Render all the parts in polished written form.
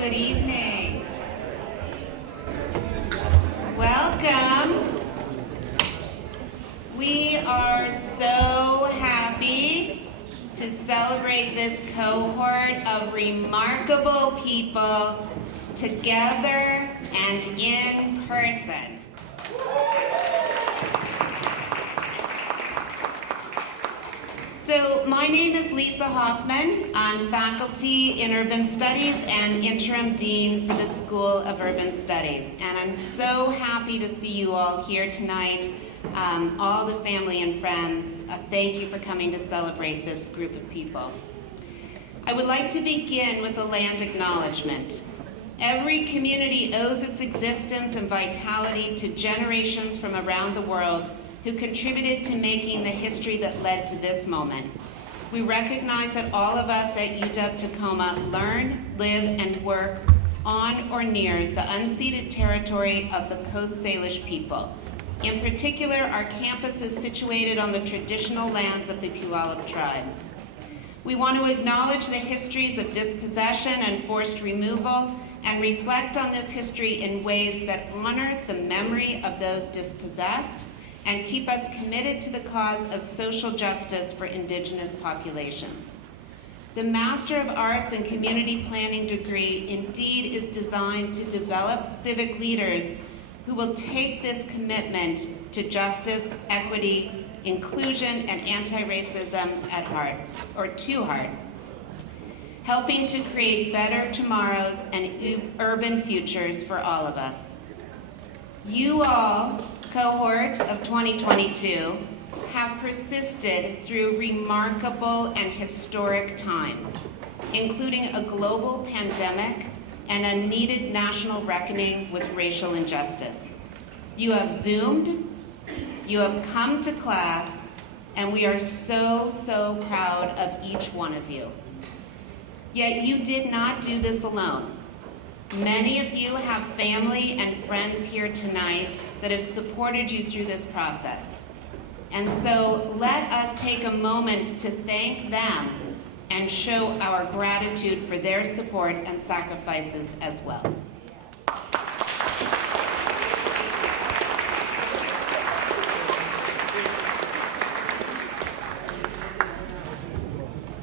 Good evening. Welcome. We are so happy to celebrate this cohort of remarkable people together and in person. So my name is Lisa Hoffman. I'm faculty in Urban Studies and interim dean for the School of Urban Studies. And I'm so happy to see you all here tonight, all the family and friends. Thank you for coming to celebrate this group of people. I would like to begin with a land acknowledgement. Every community owes its existence and vitality to generations from around the world who contributed to making the history that led to this moment. We recognize that all of us at UW Tacoma learn, live, and work on or near the unceded territory of the Coast Salish people. In particular, our campus is situated on the traditional lands of the Puyallup tribe. We want to acknowledge the histories of dispossession and forced removal and reflect on this history in ways that honor the memory of those dispossessed and keep us committed to the cause of social justice for Indigenous populations. The Master of Arts in Community Planning degree indeed is designed to develop civic leaders who will take this commitment to justice, equity, inclusion, and anti-racism at heart, or to heart, helping to create better tomorrows and urban futures for all of us. You all, cohort of 2022, have persisted through remarkable and historic times, including a global pandemic and a needed national reckoning with racial injustice. You have Zoomed, you have come to class, and we are so proud of each one of you. Yet you did not do this alone. Many of you have family and friends here tonight that have supported you through this process. And so let us take a moment to thank them and show our gratitude for their support and sacrifices as well.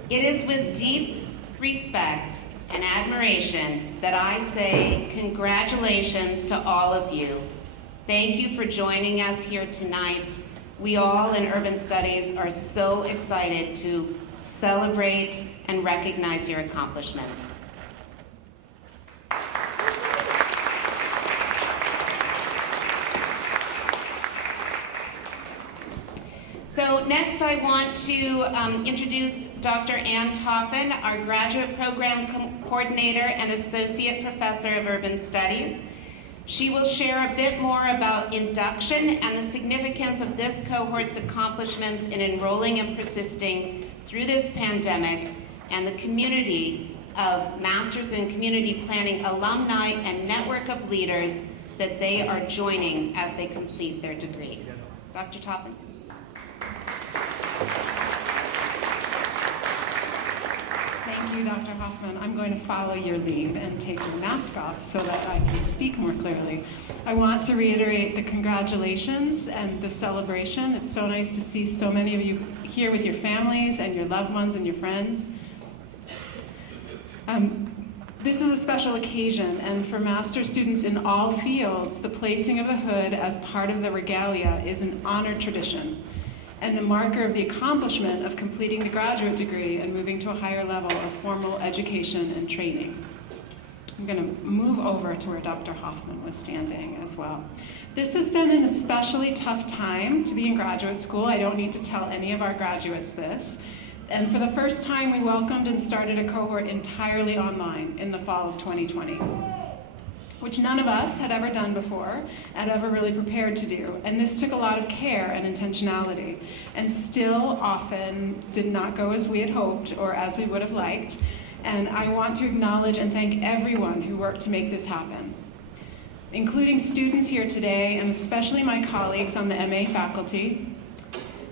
It is with deep respect and admiration that I say congratulations to all of you. Thank you for joining us here tonight. We all in Urban Studies are so excited to celebrate and recognize your accomplishments. So next I want to introduce Dr. Ann Tauffin, our graduate program coordinator and associate professor of urban studies. She will share a bit more about Induction and the significance of this cohort's accomplishments in enrolling and persisting through this pandemic, and the community of Masters in Community Planning alumni and network of leaders that they are joining as they complete their degree. Dr. Tauffin. Thank you, Dr. Hoffman. I'm going to follow your lead and take your mask off so that I can speak more clearly. I want to reiterate the congratulations and the celebration. It's so nice to see so many of you here with your families and your loved ones and your friends. This is a special occasion, and for master's students in all fields, the placing of the hood as part of the regalia is an honored tradition and a marker of the accomplishment of completing the graduate degree and moving to a higher level of formal education and training. I'm going to move over to where Dr. Hoffman was standing as well. This has been an especially tough time to be in graduate school. I don't need to tell any of our graduates this. And for the first time, we welcomed and started a cohort entirely online in the fall of 2020. Which none of us had ever done before, and ever really prepared to do. And this took a lot of care and intentionality, and still often did not go as we had hoped or as we would have liked. And I want to acknowledge and thank everyone who worked to make this happen, including students here today, and especially my colleagues on the MA faculty.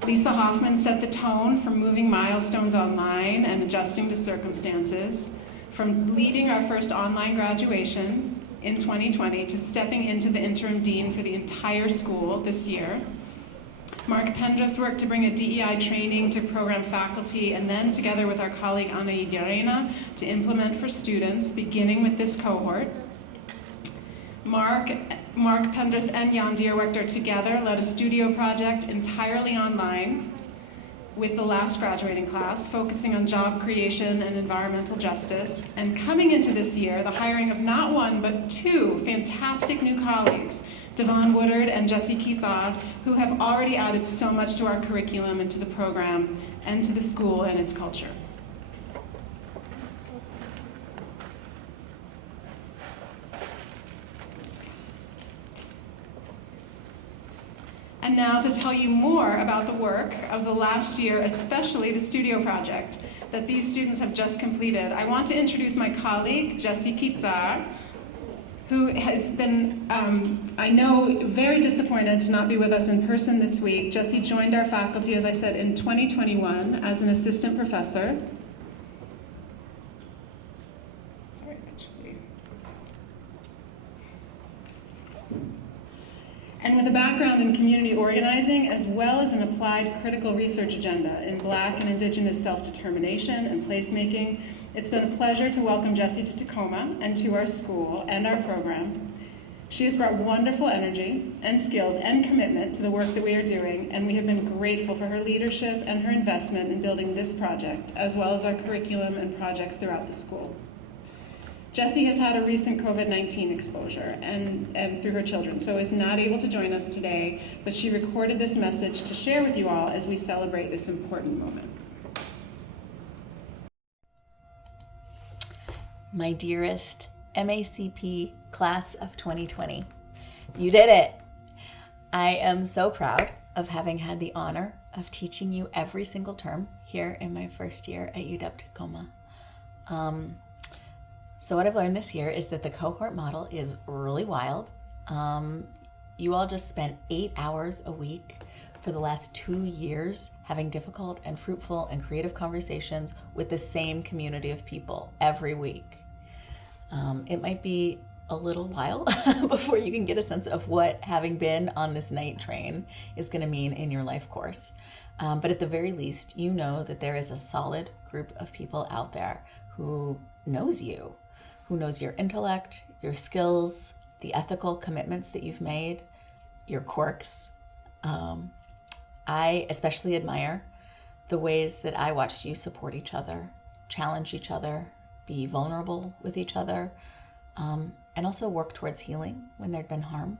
Lisa Hoffman set the tone for moving milestones online and adjusting to circumstances. from leading our first online graduation in 2020 to stepping into the interim dean for the entire school this year. Mark Pendras worked to bring a DEI training to program faculty, and then together with our colleague Ana Iguarena to implement for students, beginning with this cohort. Mark Pendras and Jan Dierwechter together led a studio project entirely online with the last graduating class, focusing on job creation and environmental justice. And coming into this year, the hiring of not one, but two fantastic new colleagues, Devon Woodard and Jesse Kitsar, who have already added so much to our curriculum and to the program and to the school and its culture. And now to tell you more about the work of the last year, especially the studio project that these students have just completed, I want to introduce my colleague, Jesse Kitsar, who has been, I know, very disappointed to not be with us in person this week. Jesse joined our faculty, as I said, in 2021 as an assistant professor. And with a background in community organizing, as well as an applied critical research agenda in Black and Indigenous self-determination and placemaking, it's been a pleasure to welcome Jessie to Tacoma and to our school and our program. She has brought wonderful energy and skills and commitment to the work that we are doing, and we have been grateful for her leadership and her investment in building this project, as well as our curriculum and projects throughout the school. Jessie has had a recent COVID-19 exposure and through her children, so is not able to join us today, but she recorded this message to share with you all as we celebrate this important moment. My dearest MACP class of 2020, you did it! I am so proud of having had the honor of teaching you every single term here in my first year at UW Tacoma. So what I've learned this year is that the cohort model is really wild. You all just spent 8 hours a week for the last 2 years having difficult and fruitful and creative conversations with the same community of people every week. It might be a little while before you can get a sense of what having been on this night train is going to mean in your life course. But at the very least, you know that there is a solid group of people out there who knows you, who knows your intellect, your skills, the ethical commitments that you've made, your quirks. I especially admire the ways that I watched you support each other, challenge each other, be vulnerable with each other, and also work towards healing when there'd been harm.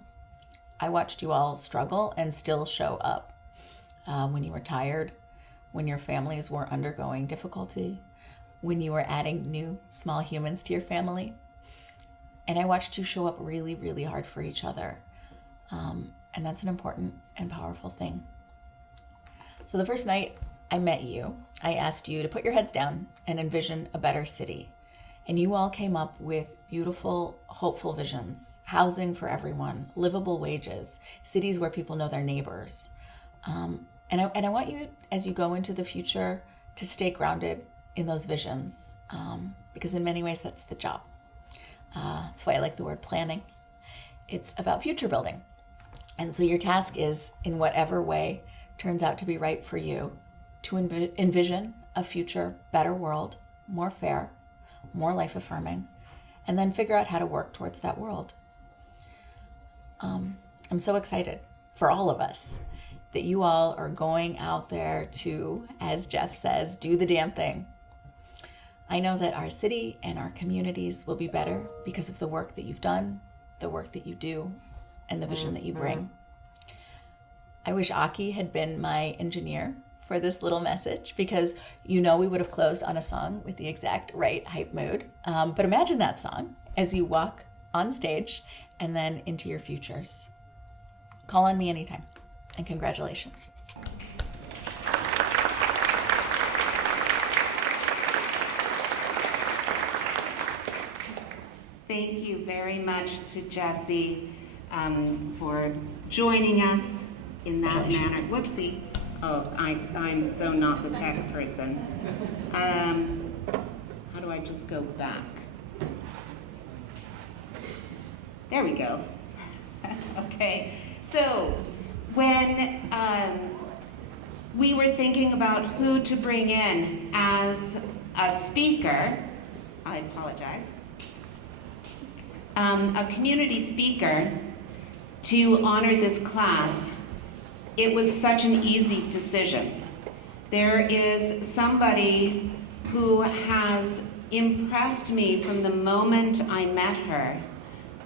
I watched you all struggle and still show up when you were tired, when your families were undergoing difficulty, when you were adding new small humans to your family. And I watched you show up really, really hard for each other. And that's an important and powerful thing. So the first night I met you, I asked you to put your heads down and envision a better city. And you all came up with beautiful, hopeful visions: housing for everyone, livable wages, cities where people know their neighbors. And I want you, as you go into the future, to stay grounded in those visions, because in many ways that's the job. That's why I like the word planning. It's about future building. And so your task is, in whatever way turns out to be right for you, to envision a future, better world, more fair, more life-affirming, and then figure out how to work towards that world. I'm so excited for all of us that you all are going out there to, as Jeff says, do the damn thing. I know that our city and our communities will be better because of the work that you've done, the work that you do, and the vision that you bring. I wish Aki had been my engineer for this little message, because you know we would have closed on a song with the exact right hype mood. But imagine that song as you walk on stage and then into your futures. Call on me anytime, and congratulations. Thank you very much to Jessie for joining us in that manner. Whoopsie. Oh, I'm so not the tech person. How do do I just go back? There we go. Okay, so when we were thinking about who to bring in as a speaker, I apologize, a community speaker to honor this class, it was such an easy decision. There is somebody who has impressed me from the moment I met her,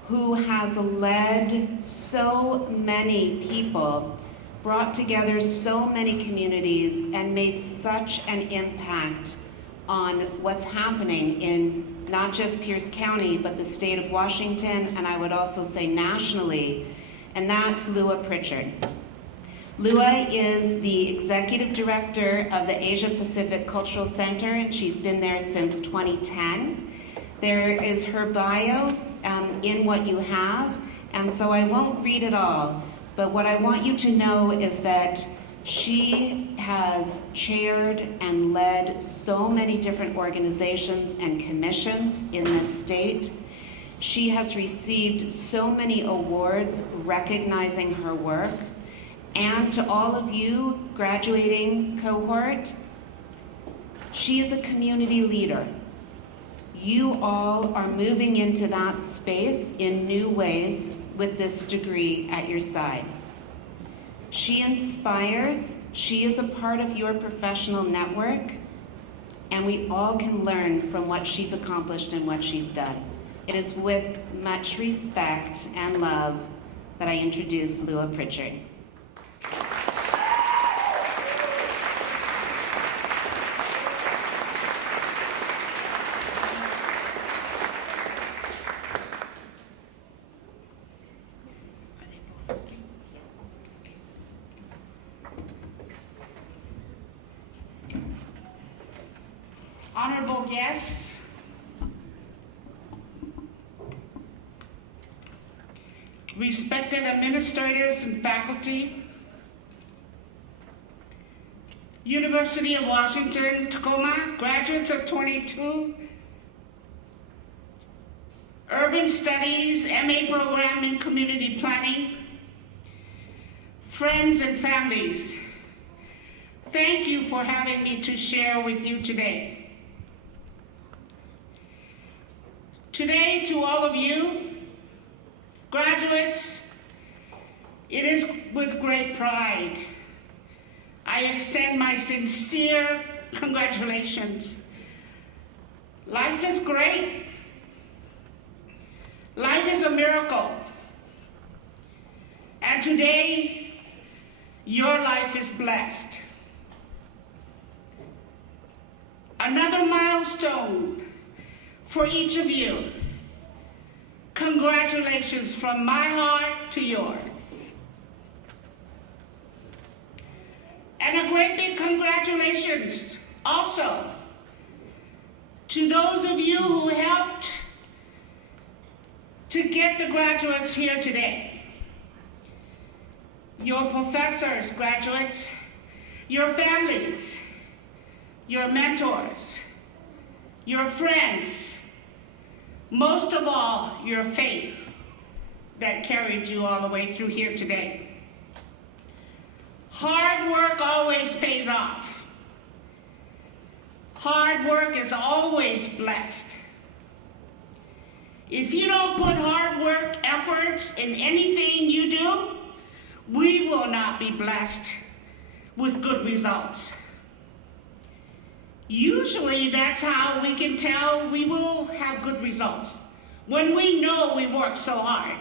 who has led so many people, brought together so many communities, and made such an impact on what's happening in not just Pierce County, but the state of Washington, and I would also say nationally, and that's Lua Pritchard. Lua is the executive director of the Asia Pacific Cultural Center, and she's been there since 2010. There is her bio in what you have, and so I won't read it all, but what I want you to know is that she has chaired and led so many different organizations and commissions in this state. She has received so many awards recognizing her work. And to all of you graduating cohort, she is a community leader. You all are moving into that space in new ways with this degree at your side. She inspires, she is a part of your professional network, and we all can learn from what she's accomplished and what she's done. It is with much respect and love that I introduce Lua Pritchard. Honorable guests, respected administrators and faculty, University of Washington, Tacoma, graduates of 22, Urban Studies, MA program in Community Planning, friends and families, thank you for having me to share with you today. Today, to all of you, graduates, it is with great pride I extend my sincere congratulations. Life is great. Life is a miracle. And today, your life is blessed. Another milestone for each of you. Congratulations from my heart to yours. And a great big congratulations also to those of you who helped to get the graduates here today. Your professors, graduates, your families, your mentors, your friends, most of all, your faith that carried you all the way through here today. Hard work always pays off. Hard work is always blessed. If you don't put hard work efforts in anything you do, we will not be blessed with good results. Usually that's how we can tell we will have good results, when we know we work so hard.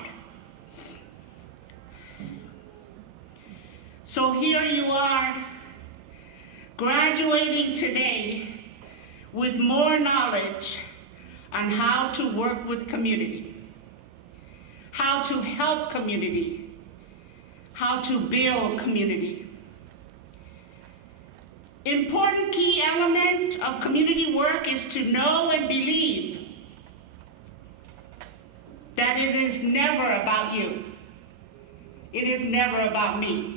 So here you are, graduating today with more knowledge on how to work with community, how to help community, how to build community. Important key element of community work is to know and believe that it is never about you. It is never about me.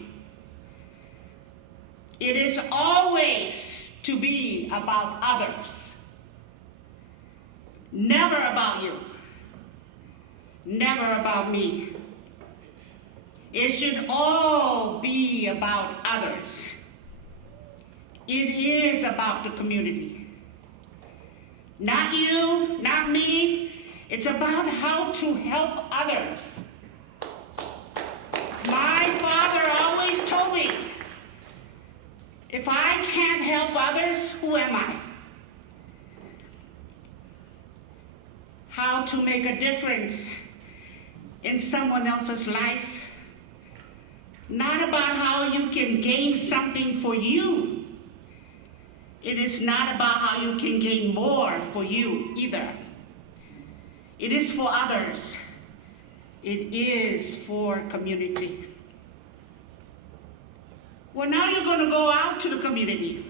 It is always to be about others. Never about you. Never about me. It should all be about others. It is about the community. Not you, not me. It's about how to help others. My father always told me, if I can't help others, who am I? How to make a difference in someone else's life. Not about how you can gain something for you. It is not about how you can gain more for you either. It is for others. It is for community. Well, now you're going to go out to the community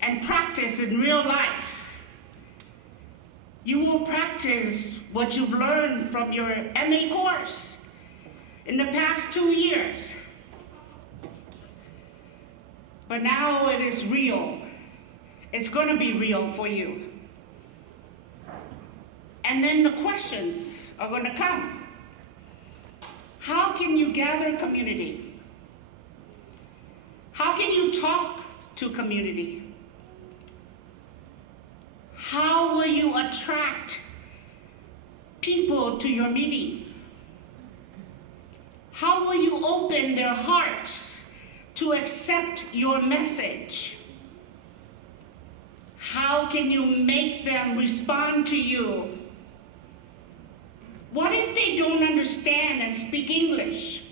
and practice in real life. You will practice what you've learned from your MA course in the past 2 years. But now it is real. It's going to be real for you. And then the questions are going to come. How can you gather community? How can you talk to community? How will you attract people to your meeting? How will you open their hearts to accept your message? How can you make them respond to you? What if they don't understand and speak English?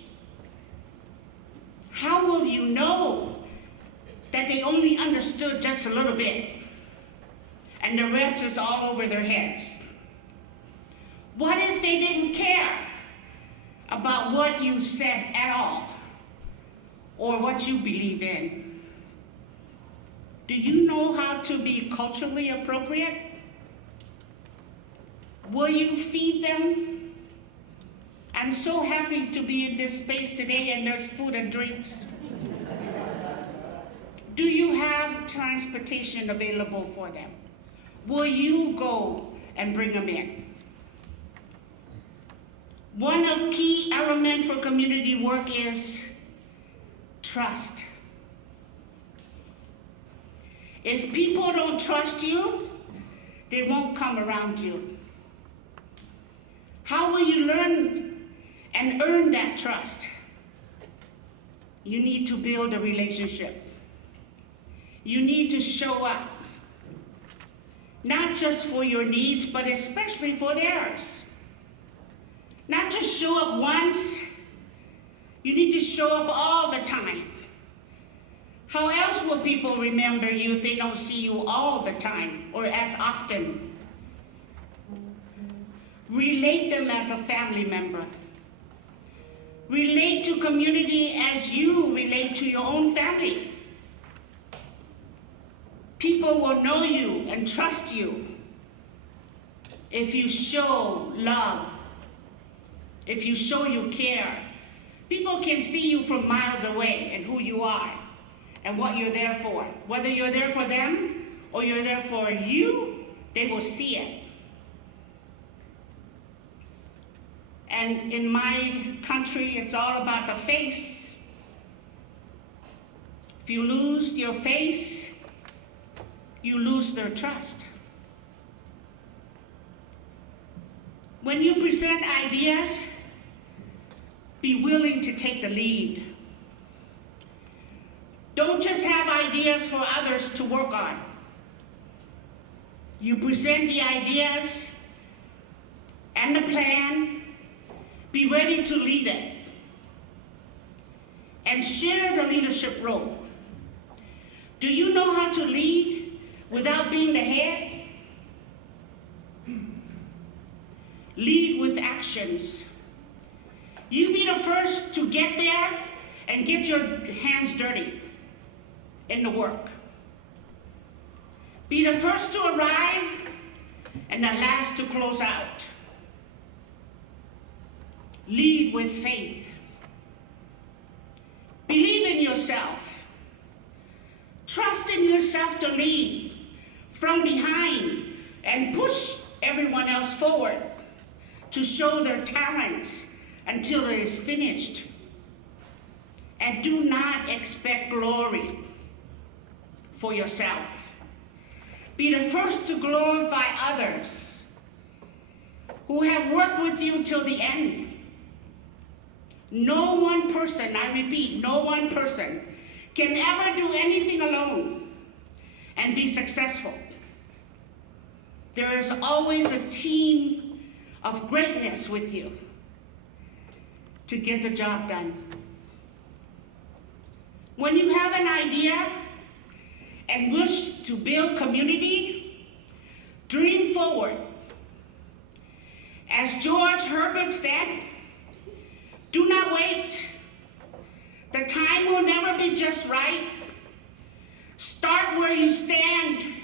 How will you know that they only understood just a little bit and the rest is all over their heads? What if they didn't care about what you said at all or what you believe in? Do you know how to be culturally appropriate? Will you feed them? I'm so happy to be in this space today and there's food and drinks. Do you have transportation available for them? Will you go and bring them in? One of key element for community work is trust. If people don't trust you, they won't come around you. How will you learn and earn that trust? You need to build a relationship. You need to show up, not just for your needs, but especially for theirs. Not just show up once, you need to show up all the time. How else will people remember you if they don't see you all the time or as often? Relate them as a family member. Relate to community as you relate to your own family. People will know you and trust you if you show love, if you show you care. People can see you from miles away and who you are and what you're there for. Whether you're there for them or you're there for you, they will see it. And in my country, it's all about the face. If you lose your face, you lose their trust. When you present ideas, be willing to take the lead. Don't just have ideas for others to work on. You present the ideas and the plan, be ready to lead it, and share the leadership role. Do you know how to lead without being the head? Lead with actions. You be the first to get there and get your hands dirty in the work. Be the first to arrive and the last to close out. Lead with faith. Believe in yourself. Trust in yourself to lead from behind and push everyone else forward to show their talents until it is finished. And do not expect glory for yourself. Be the first to glorify others who have worked with you till the end. No one person, I repeat, no one person can ever do anything alone and be successful. There is always a team of greatness with you to get the job done. When you have an idea and wish to build community, dream forward. As George Herbert said, do not wait. The time will never be just right. Start where you stand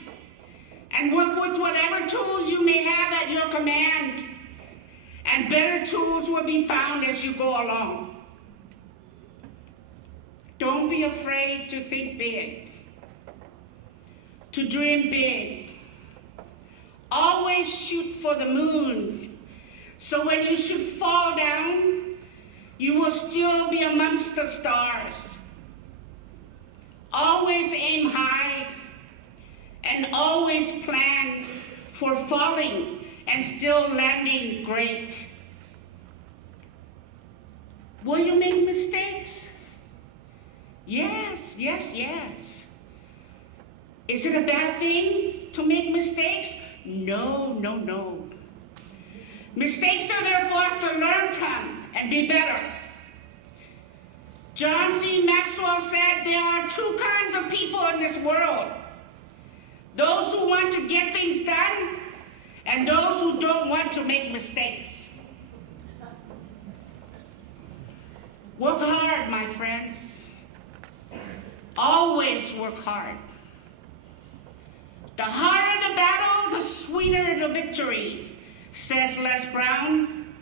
and work with whatever tools you may have at your command, and better tools will be found as you go along. Don't be afraid to think big, to dream big. Always shoot for the moon, so when you should fall down, you will still be amongst the stars. Always aim high and always plan for falling and still landing great. Will you make mistakes? Yes, yes, yes. Is it a bad thing to make mistakes? No, no, no. Mistakes are there for us to learn from and be better. John C. Maxwell said there are two kinds of people in this world. Those who want to get things done and those who don't want to make mistakes. Work hard, my friends. Always work hard. The harder the battle, the sweeter the victory, says Les Brown.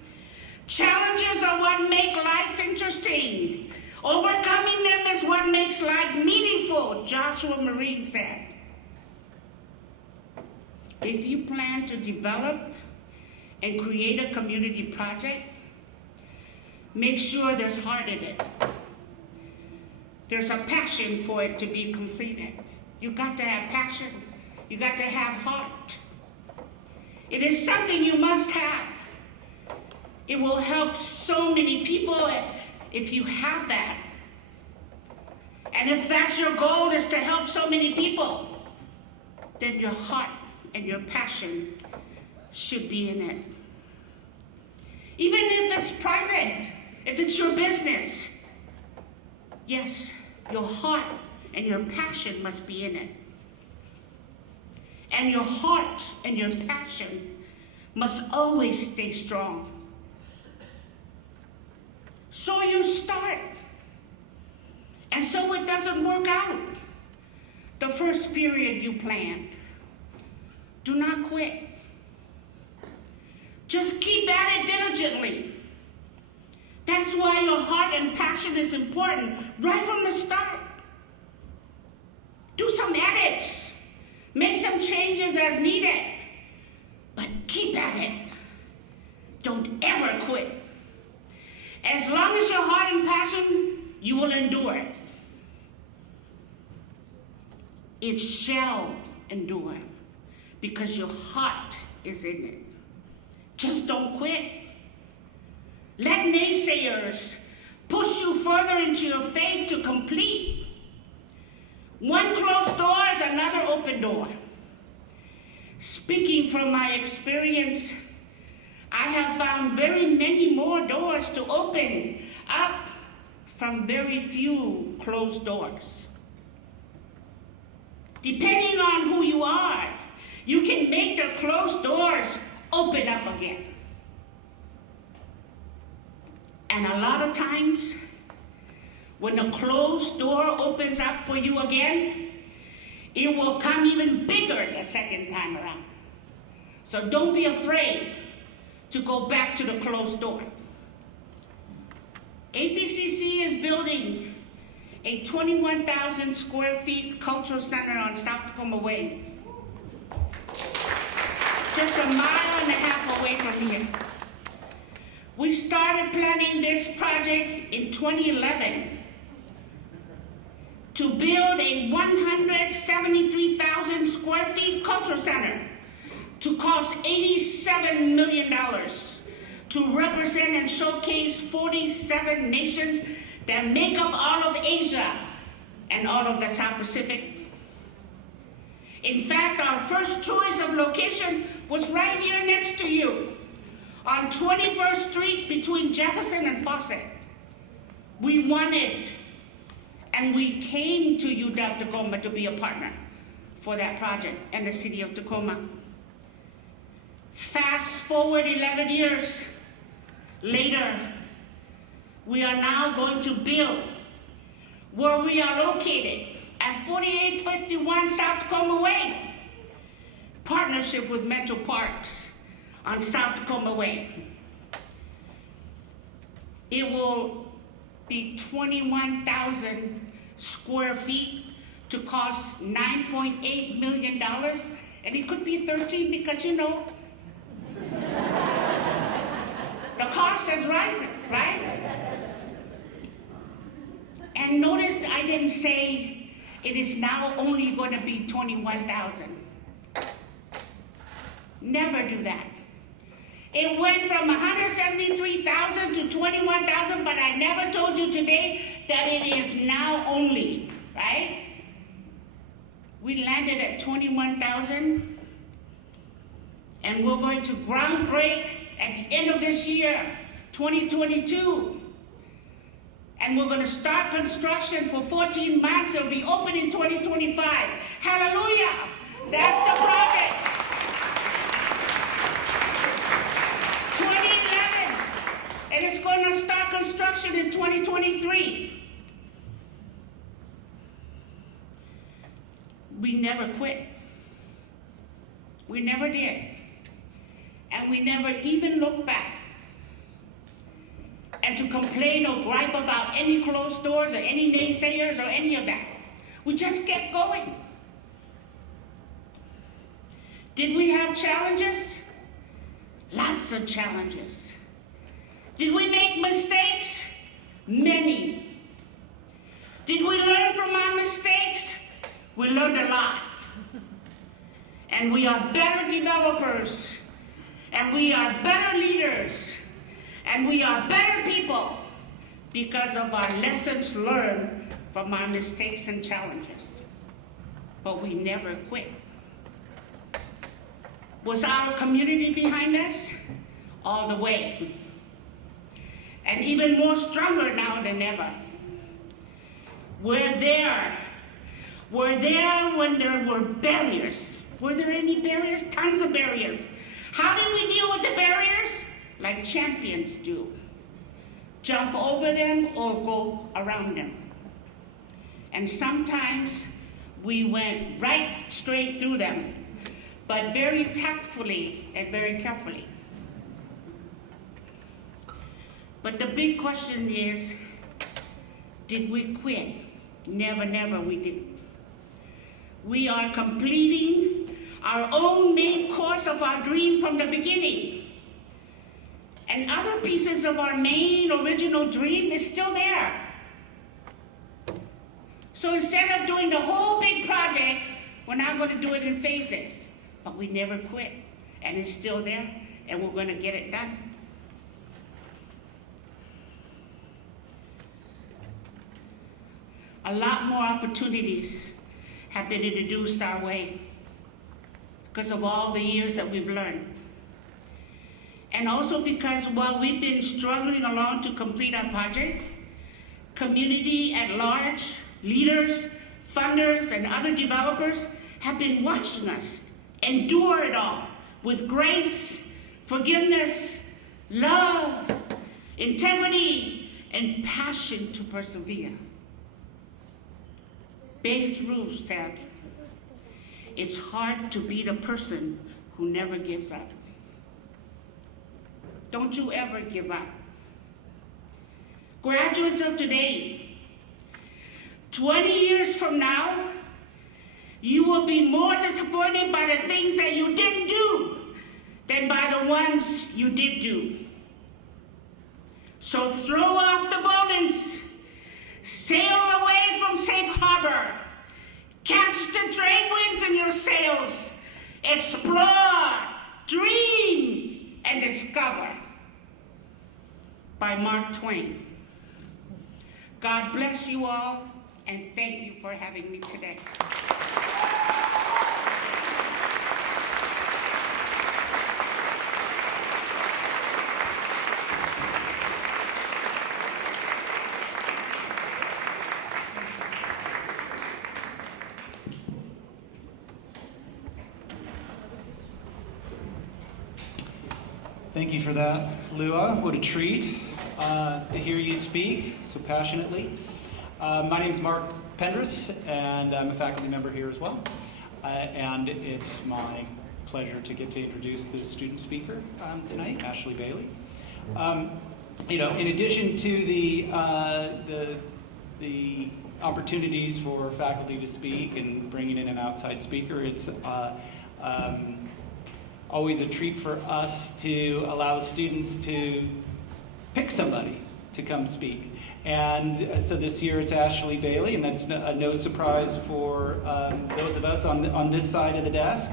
Challenges are what make life interesting. Overcoming them is what makes life meaningful, Joshua Marine said. If you plan to develop and create a community project, make sure there's heart in it. There's a passion for it to be completed. You got to have passion. You got to have heart. It is something you must have. It will help so many people if you have that. And if that's your goal, is to help so many people, then your heart and your passion should be in it. Even if it's private, if it's your business, yes, your heart and your passion must be in it. And your heart and your passion must always stay strong. So you start. And so it doesn't work out the first period you planned. Do not quit. Just keep at it diligently. That's why your heart and passion is important right from the start. Do some edits. Make some changes as needed. But keep at it. Don't ever quit. As long as your heart and passion, you will endure it. It shall endure because your heart is in it. Just don't quit. Let naysayers push you further into your faith to complete. One closed door is another open door. Speaking from my experience, I have found very many more doors to open up from very few closed doors. Depending on who you are, you can make the closed doors open up again. And a lot of times, when the closed door opens up for you again, it will come even bigger the second time around. So don't be afraid to go back to the closed door. APCC is building a 21,000 square feet cultural center on South Tacoma Way. just a mile and a half away from here. We started planning this project in 2011 to build a 173,000 square feet cultural center to cost $87 million to represent and showcase 47 nations that make up all of Asia and all of the South Pacific. In fact, our first choice of location was right here next to you, on 21st Street between Jefferson and Fawcett. We wanted, and we came to UW Tacoma to be a partner for that project and the city of Tacoma. Fast forward 11 years later, we are now going to build where we are located at 4851 South Tacoma Way, partnership with Metro Parks on South Tacoma Way. It will be 21,000 square feet to cost $9.8 million, and it could be 13 because, you know, the cost is rising, right? And notice I didn't say it is now only going to be 21,000. Never do that. It went from 173,000 to 21,000, but I never told you today that it is now only, right? We landed at 21,000, and we're going to ground break at the end of this year, 2022. And we're going to start construction for 14 months. It'll be open in 2025. Hallelujah! That's the project. 2011, and it's going to start construction in 2023. We never quit. We never did. And we never even looked back. And to complain or gripe about any closed doors or any naysayers or any of that. We just kept going. Did we have challenges? Lots of challenges. Did we make mistakes? Many. Did we learn from our mistakes? We learned a lot. And we are better developers. And we are better leaders. And we are better people because of our lessons learned from our mistakes and challenges. But we never quit. Was our community behind us? All the way. And even more stronger now than ever. We're there. We're there when there were barriers. Were there any barriers? Tons of barriers. How did we deal with the barriers? Like champions do. Jump over them or go around them. And sometimes we went right straight through them, but very tactfully and very carefully. But the big question is, did we quit? Never, never we didn't. We are completing our own main course of our dream from the beginning. And other pieces of our main original dream is still there. So instead of doing the whole big project, we're now going to do it in phases. But we never quit. And it's still there, and we're going to get it done. A lot more opportunities have been introduced our way because of all the years that we've learned. And also because while we've been struggling along to complete our project, community at large, leaders, funders, and other developers have been watching us endure it all with grace, forgiveness, love, integrity, and passion to persevere. Babe Ruth said, "It's hard to be the person who never gives up." Don't you ever give up. Graduates of today, 20 years from now, you will be more disappointed by the things that you didn't do than by the ones you did do. So throw off the bowlings, sail away from safe harbor, catch the trade winds in your sails, explore, dream, and discover. By Mark Twain. God bless you all, and thank you for having me today. Thank you for that, Lua. What a treat to hear you speak so passionately. My name is Mark Pendris, and I'm a faculty member here as well. And it's my pleasure to get to introduce the student speaker tonight, Ashley Bailey. In addition to the opportunities for faculty to speak and bringing in an outside speaker, it's always a treat for us to allow the students to pick somebody to come speak. And so this year it's Ashley Bailey, and that's no surprise for those of us on this side of the desk.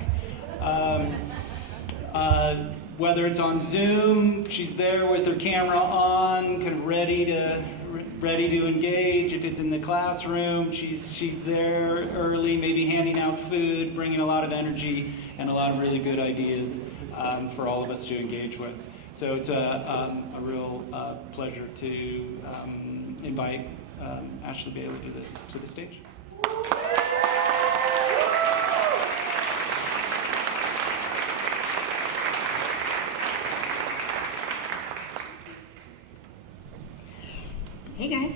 Whether it's on Zoom, she's there with her camera on, kind of ready to engage. If it's in the classroom, she's there early, maybe handing out food, bringing a lot of energy and a lot of really good ideas for all of us to engage with. So it's a real pleasure to invite Ashley Bailey to the stage. Hey guys.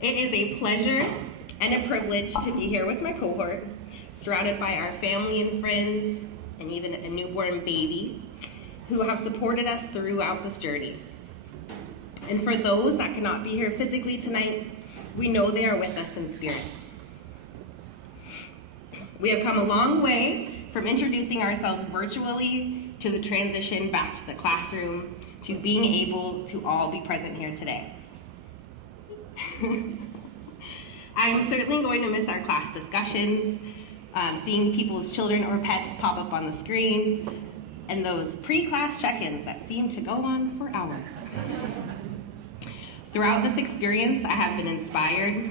It is a pleasure and a privilege to be here with my cohort, surrounded by our family and friends, and even a newborn baby, who have supported us throughout this journey. And for those that cannot be here physically tonight, we know they are with us in spirit. We have come a long way from introducing ourselves virtually to the transition back to the classroom, to being able to all be present here today. I'm certainly going to miss our class discussions, seeing people's children or pets pop up on the screen, and those pre-class check-ins that seem to go on for hours. Throughout this experience, I have been inspired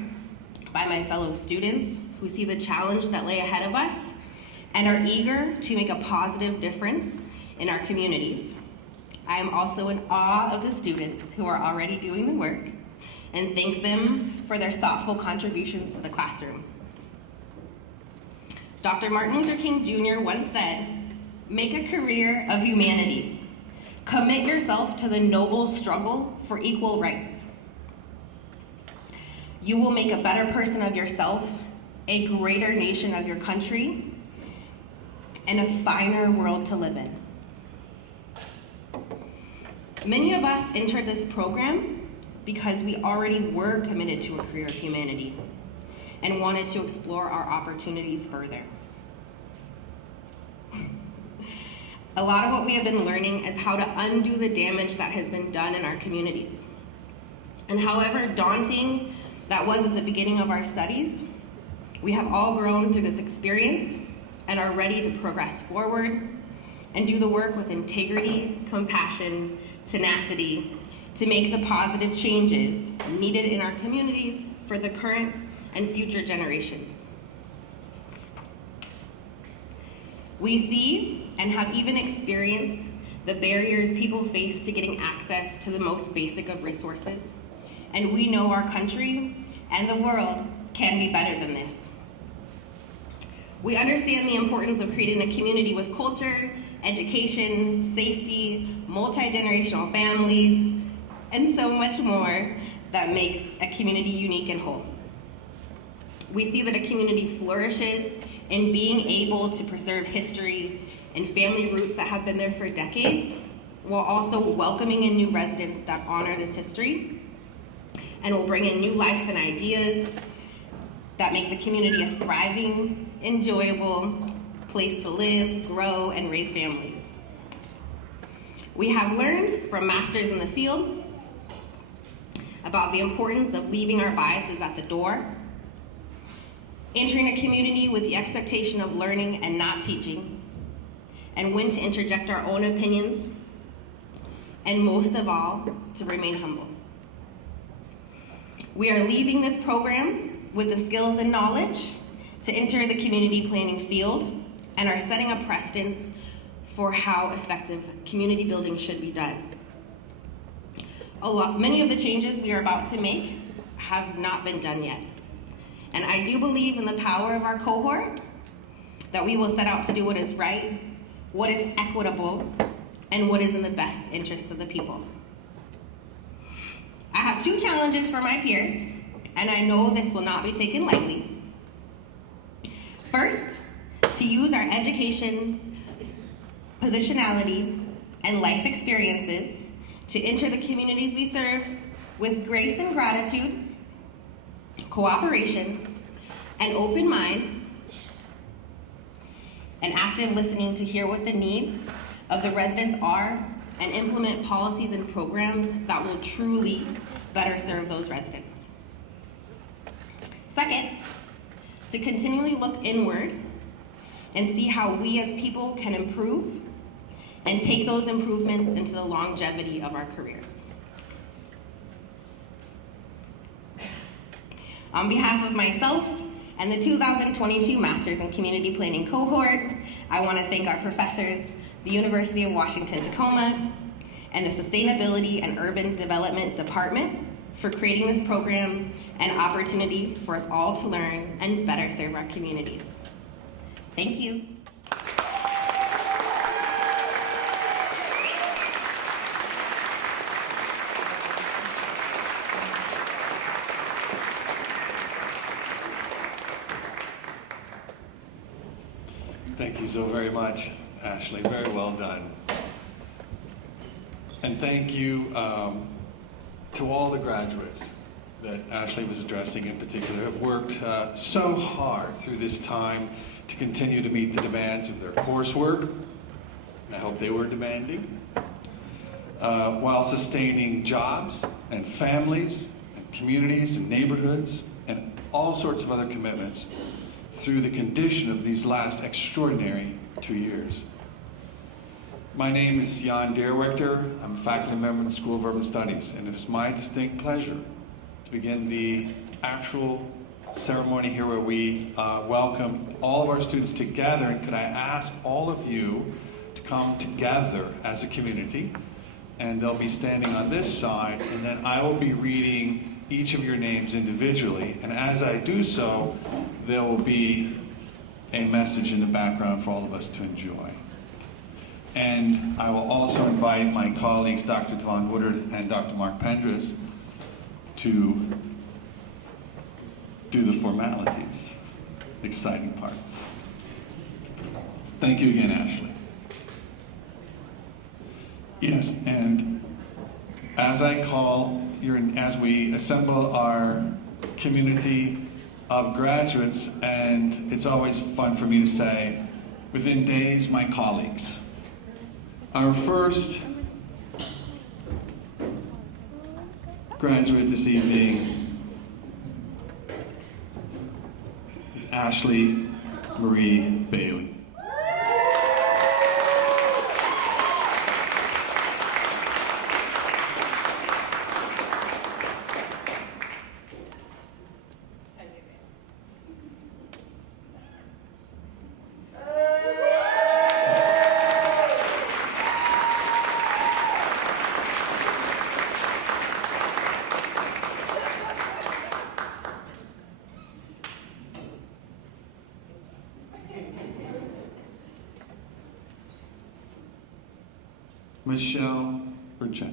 by my fellow students who see the challenge that lay ahead of us and are eager to make a positive difference in our communities. I am also in awe of the students who are already doing the work and thank them for their thoughtful contributions to the classroom. Dr. Martin Luther King Jr. once said, "Make a career of humanity. Commit yourself to the noble struggle for equal rights. You will make a better person of yourself, a greater nation of your country, and a finer world to live in." Many of us entered this program because we already were committed to a career of humanity and wanted to explore our opportunities further. A lot of what we have been learning is how to undo the damage that has been done in our communities. And however daunting that was at the beginning of our studies, we have all grown through this experience and are ready to progress forward and do the work with integrity, compassion, tenacity, to make the positive changes needed in our communities for the current and future generations. We see and have even experienced the barriers people face to getting access to the most basic of resources, and we know our country and the world can be better than this. We understand the importance of creating a community with culture, education, safety, multi-generational families, and so much more that makes a community unique and whole. We see that a community flourishes in being able to preserve history and family roots that have been there for decades, while also welcoming in new residents that honor this history and will bring in new life and ideas that make the community a thriving, enjoyable place to live, grow, and raise families. We have learned from masters in the field about the importance of leaving our biases at the door, entering a community with the expectation of learning and not teaching, and when to interject our own opinions, and most of all, to remain humble. We are leaving this program with the skills and knowledge to enter the community planning field and are setting a precedence for how effective community building should be done. Many of the changes we are about to make have not been done yet. And I do believe in the power of our cohort, that we will set out to do what is right, what is equitable, and what is in the best interest of the people. I have 2 challenges for my peers, and I know this will not be taken lightly. First, to use our education, positionality, and life experiences to enter the communities we serve with grace and gratitude, cooperation, an open mind, and active listening to hear what the needs of the residents are and implement policies and programs that will truly better serve those residents. Second, to continually look inward and see how we as people can improve and take those improvements into the longevity of our careers. On behalf of myself and the 2022 Masters in Community Planning cohort, I want to thank our professors, the University of Washington, Tacoma, and the Sustainability and Urban Development Department for creating this program and opportunity for us all to learn and better serve our communities. Thank you. Thank you so very much, Ashley. Very well done. And thank you to all the graduates that Ashley was addressing in particular, have worked so hard through this time to continue to meet the demands of their coursework. And I hope they were demanding, while sustaining jobs and families and communities and neighborhoods and all sorts of other commitments through the condition of these last extraordinary 2 years. My name is Jan Deerwechter. I'm a faculty member in the School of Urban Studies, and it is my distinct pleasure to begin the actual ceremony here where we welcome all of our students together. And could I ask all of you to come together as a community, and they'll be standing on this side, and then I will be reading each of your names individually, and as I do so, there will be a message in the background for all of us to enjoy. And I will also invite my colleagues, Dr. Devon Woodard and Dr. Mark Pendras, to do the formalities, exciting parts. Thank you again, Ashley. Yes, and as as we assemble our community of graduates, and it's always fun for me to say, within days, my colleagues. Our first graduate this evening is Ashley Marie Bailey. Lua Pritchard.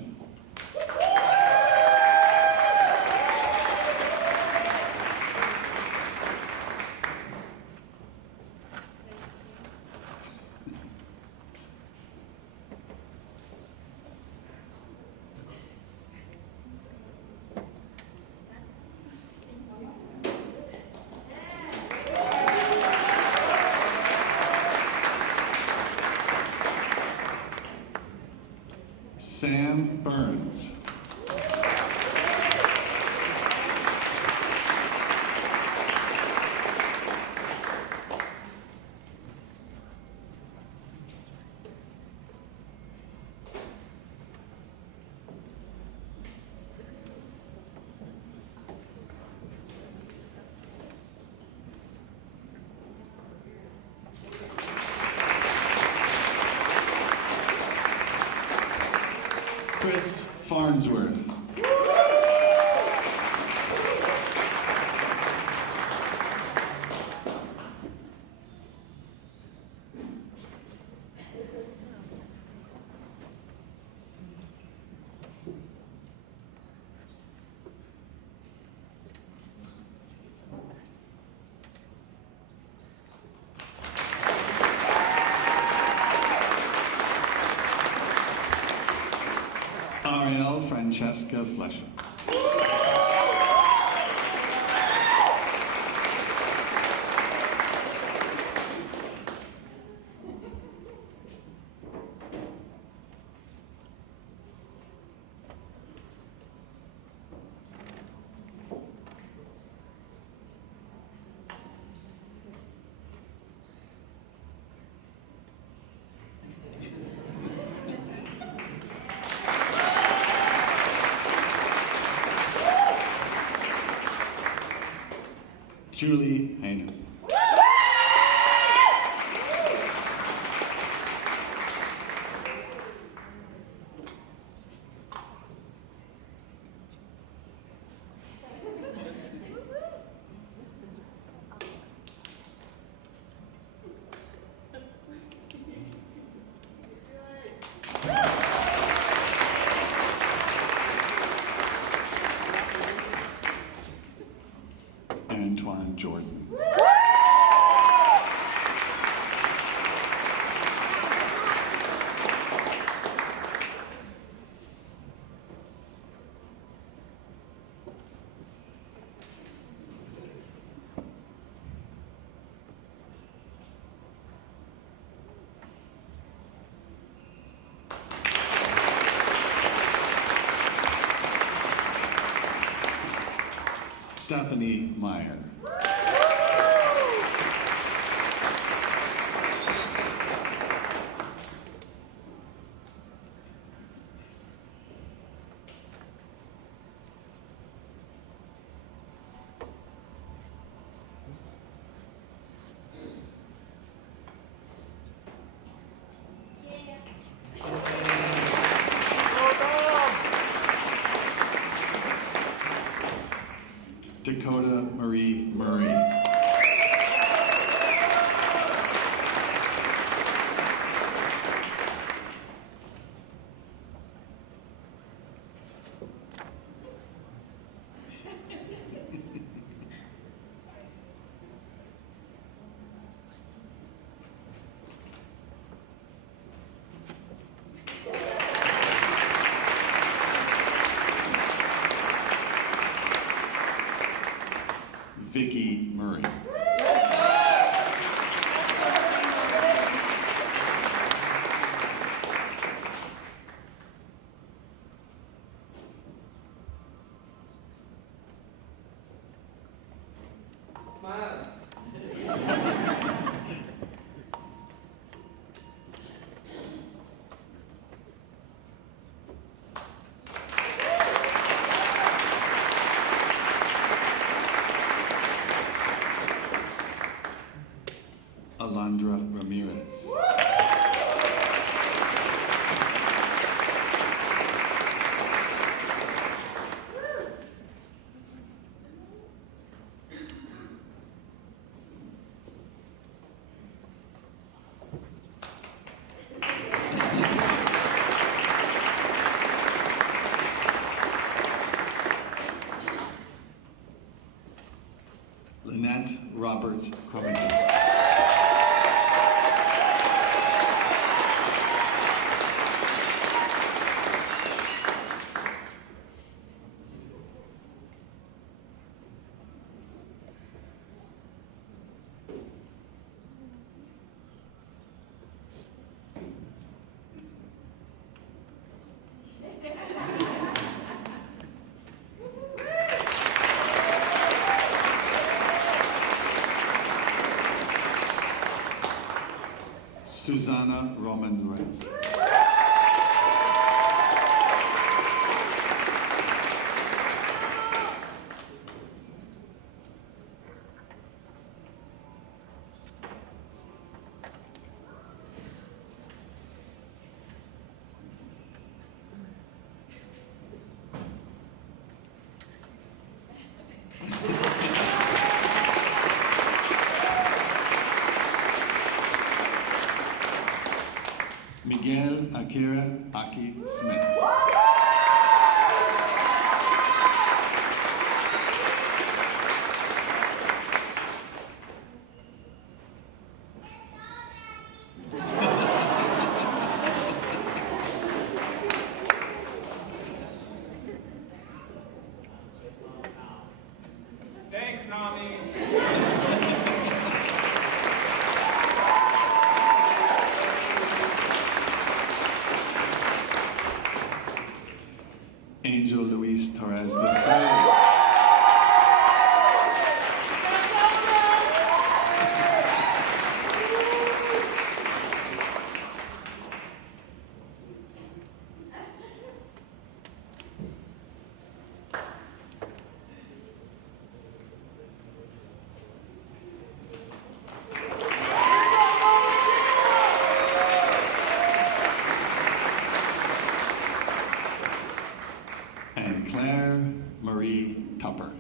Sam Burns. Chris Farnsworth. Ariel Francesca Fleischer. Julie Hayner. Antoine Jordan. Stephanie Meyer. Dakota Marie Murray. Vicky Murray. Alondra Ramirez. Lynette Roberts Covington. Susana Roman Reyes. Miguel Akira Aki Smith. Thanks, Nami. Angel Luis Torres III. And Claire Marie Tupper.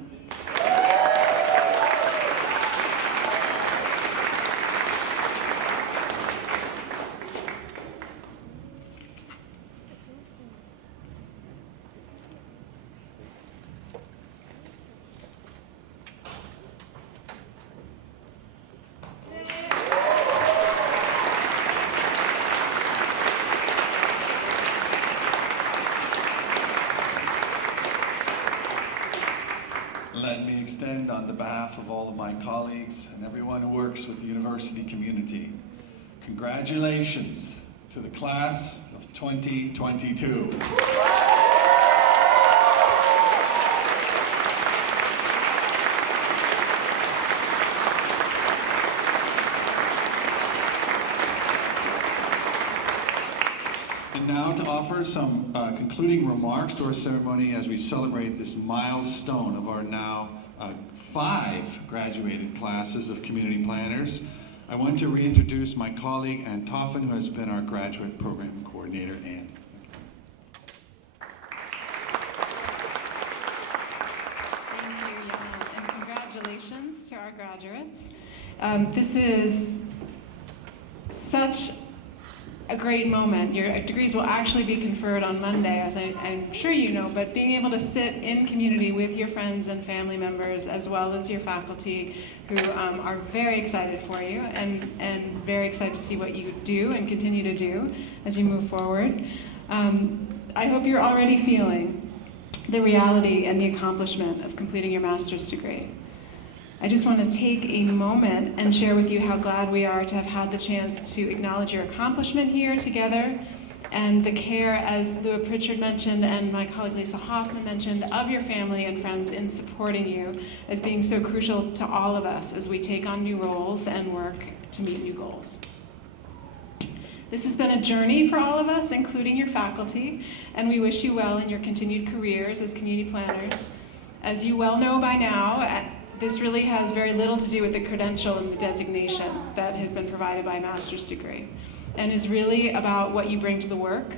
Let me extend on the behalf of all of my colleagues and everyone who works with the university community, congratulations to the class of 2022. And now to offer some concluding remarks to our ceremony as we celebrate this milestone of our now 5 graduated classes of community planners, I want to reintroduce my colleague Ann Tauffin, who has been our graduate program coordinator. Ann. Thank you, Jan, and congratulations to our graduates. This is such a great moment. Your degrees will actually be conferred on Monday, as I'm sure you know, but being able to sit in community with your friends and family members, as well as your faculty, who are very excited for you and very excited to see what you do and continue to do as you move forward. I hope you're already feeling the reality and the accomplishment of completing your master's degree. I just want to take a moment and share with you how glad we are to have had the chance to acknowledge your accomplishment here together, and the care, as Lua Pritchard mentioned and my colleague Lisa Hoffman mentioned, of your family and friends in supporting you as being so crucial to all of us as we take on new roles and work to meet new goals. This has been a journey for all of us, including your faculty, and we wish you well in your continued careers as community planners. As you well know by now, this really has very little to do with the credential and the designation that has been provided by a master's degree, and is really about what you bring to the work,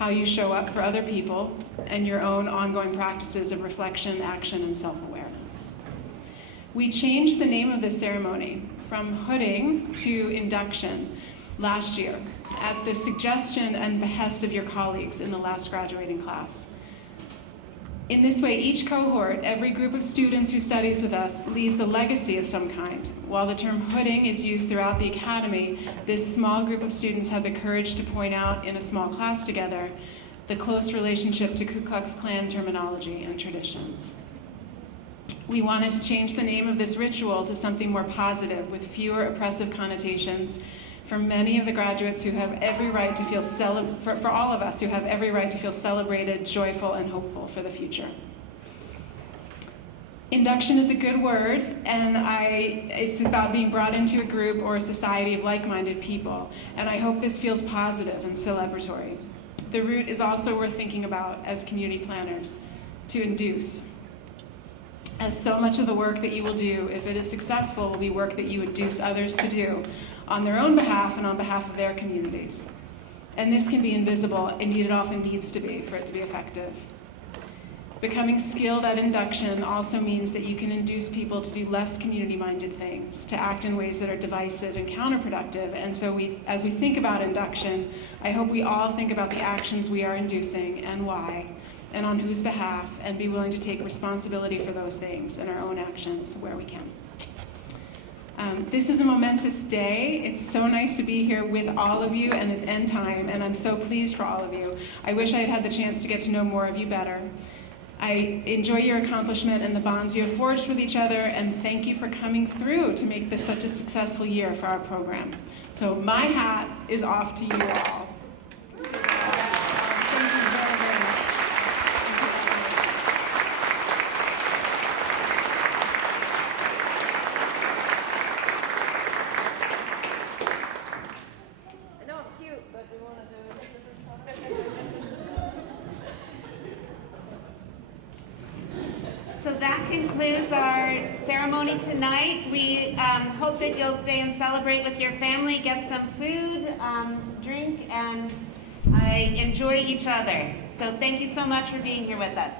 how you show up for other people, and your own ongoing practices of reflection, action, and self-awareness. We changed the name of this ceremony from hooding to induction last year at the suggestion and behest of your colleagues in the last graduating class. In this way, each cohort, every group of students who studies with us, leaves a legacy of some kind. While the term hooding is used throughout the academy, this small group of students had the courage to point out in a small class together the close relationship to Ku Klux Klan terminology and traditions. We wanted to change the name of this ritual to something more positive, with fewer oppressive connotations, for many of the graduates who have every right to feel for all of us who have every right to feel celebrated, joyful, and hopeful for the future. Induction is a good word, and it's about being brought into a group or a society of like-minded people, and I hope this feels positive and celebratory. The root is also worth thinking about as community planners, to induce. As so much of the work that you will do, if it is successful, will be work that you induce others to do on their own behalf and on behalf of their communities. And this can be invisible, indeed it often needs to be for it to be effective. Becoming skilled at induction also means that you can induce people to do less community-minded things, to act in ways that are divisive and counterproductive. And so as we think about induction, I hope we all think about the actions we are inducing and why, and on whose behalf, and be willing to take responsibility for those things and our own actions where we can. This is a momentous day. It's so nice to be here with all of you and at end time, and I'm so pleased for all of you. I wish I had had the chance to get to know more of you better. I enjoy your accomplishment and the bonds you have forged with each other, and thank you for coming through to make this such a successful year for our program. So my hat is off to you all. Thank you very, very much. I know I'm cute, but we want to do it. So that concludes our ceremony tonight. We hope that you'll stay and celebrate with your family, get some food, drink, and enjoy each other. So thank you so much for being here with us.